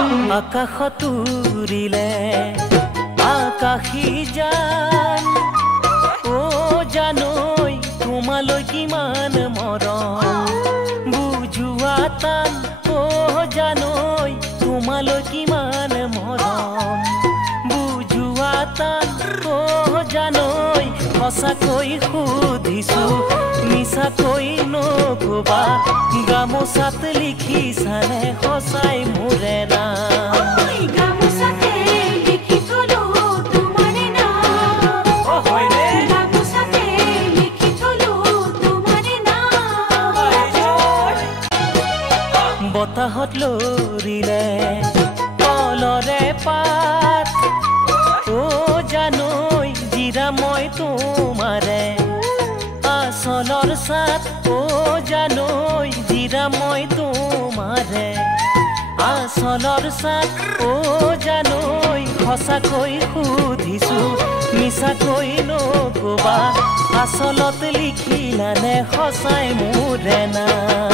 আকাশত উৰিলে আকাশী জান ও জানৈ তোমালৈ কিমান মৰম বুজোৱা টান ও জানৈ তোমালৈ কিমান মৰম বুজোৱা টান ও জানৈ সঁচাকৈ সুধিছো মিছাকৈ নকবা গামোচাত লিখিছানে সঁচাই মোৰে নাম বতাহত লৰিলে কলৰে পাত ও জানৈ জিৰা মই তোমাৰে আচলৰ সাত ও জানৈ জিৰা মই তোমাৰে আচলৰ সাত ও জানৈ সঁচাকৈ সুধিছো মিছাকৈ নকবা আচলত লিখিলানে সঁচাই মোৰে নাম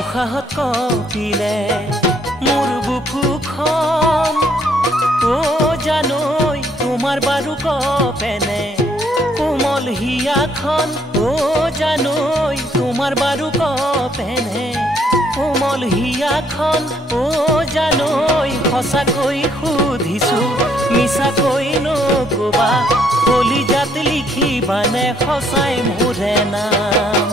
উশাহত কঁপিলে মোৰ বুকুখন ও জানৈ তোমাৰ বাৰু কপেনে কোমল হিয়াখন ও জানৈ তোমাৰ বাৰু কপেনে কোমল হিয়াখন ও জানৈ সঁচাকৈ সুধিছো মিছাকৈ নকবা কলিজাত লিখিবানে সঁচাই মোৰে নাম